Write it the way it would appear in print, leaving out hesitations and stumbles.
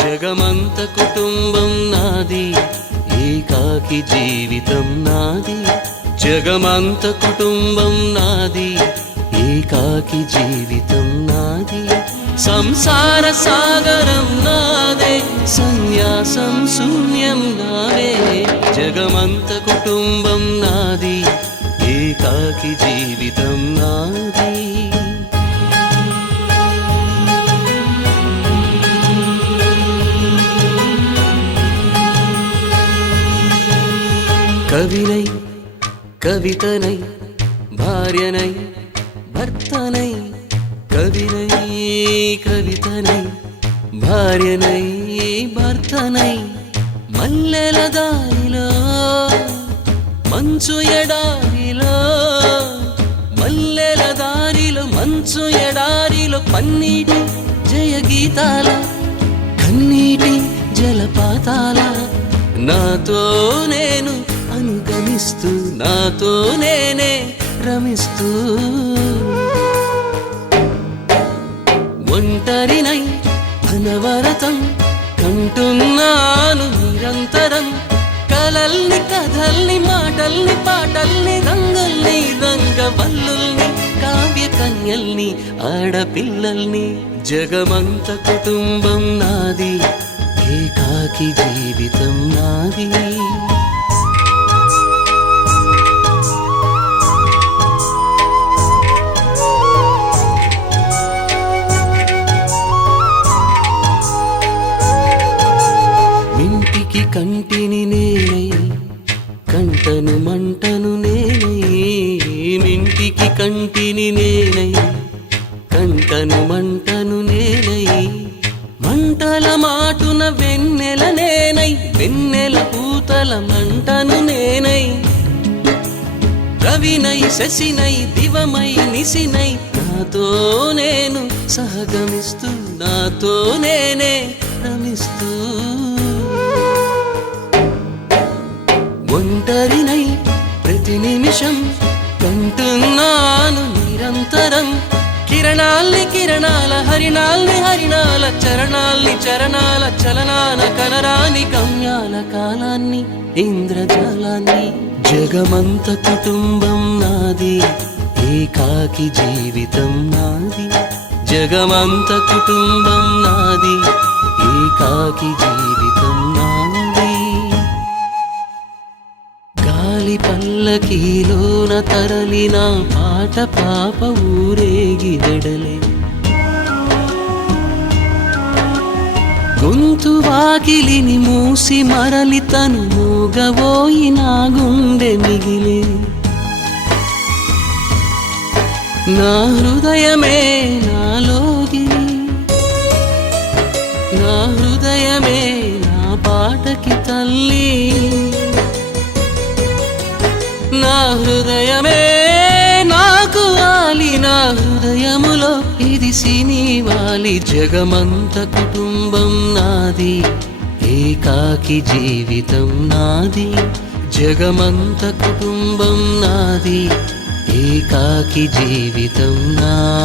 జగమంత కుటుంబం నాది, ఏకాకి జీవితం నాది. జగమంత కుటుంబం నాది, ఏకాకి జీవితం నాది. సంసార సాగరం నాదే, సన్యాసం శూన్యం నావే. జగమంత కుటుంబం నాది, ఏకాకి జీవితం నాది. కవినై కవితనై భార్యనై భర్తనై, కవినై కవితనై భార్యనై భర్తనై. మల్లెల దారిలో మంచు ఎడారిలో, మల్లెల దారిలో మంచు ఎడారిలో, పన్నీటి జయ గీతాల కన్నీటి జలపాతాల. నాతో నేను అనుగమిస్తూ, నాతో నేనే రమిస్తూ, ఒంటరినై అనవరతం కంటున్నాను నిరంతరం. కలల్ని కథల్ని మాటల్ని పాటల్ని రంగుల్ని రంగవల్లుల్ని కావ్య కన్యల్ని ఆడపిల్లల్ని. జగమంత కుటుంబం నాది, ఏకాకి జీవితం నాది. మింటికి కంటిని నేనై, కంటను మంటను నేనై. మింటికి కంటిని నేనై, కంటను మంటను నేనై. మంటల మాటున వెన్నెల నేనై, వెన్నెల పూతల మంటను నేనై. రవినై శశినై దివమై నిశినై, నాతో నేను సహగమిస్తూ, నాతో నేనే రమిస్తూ. ఒంటరినై ప్రతి నిమిషం కంటున్నాను నిరంతరం. కిరణాల్ని కిరణాల హరిణాల్ని హరిణాల చరణాల్ని చరణాల చలనాన కనరాని గమ్యాల కాలాన్ని ఇంద్రజాలాన్ని. జగమంత కుటుంబం నాది, ఏకాకి జీవితం నాది. జగమంత కుటుంబం నాది, ఏకాకి జీవితం నాది. గాలి పల్లకీలోన తరలిన పాట పాప ఊరేగి వెడలే. గొంతు వాకిలిని మూసి మరలి తను మూగబోయి నా గుండె మిగిలే. నా హృదయమే నాలోగిరి, నా హృదయమే నా పాటకి తల్లి. నా హృదయమే నాకు వాలి, నా హృదయములో ఇది సినివాలి. జగమంత కుటుంబం నాది, ఏకాకి జీవితం నాది. జగమంత కుటుంబం నాది, ఏకాకి జీవితం నాది.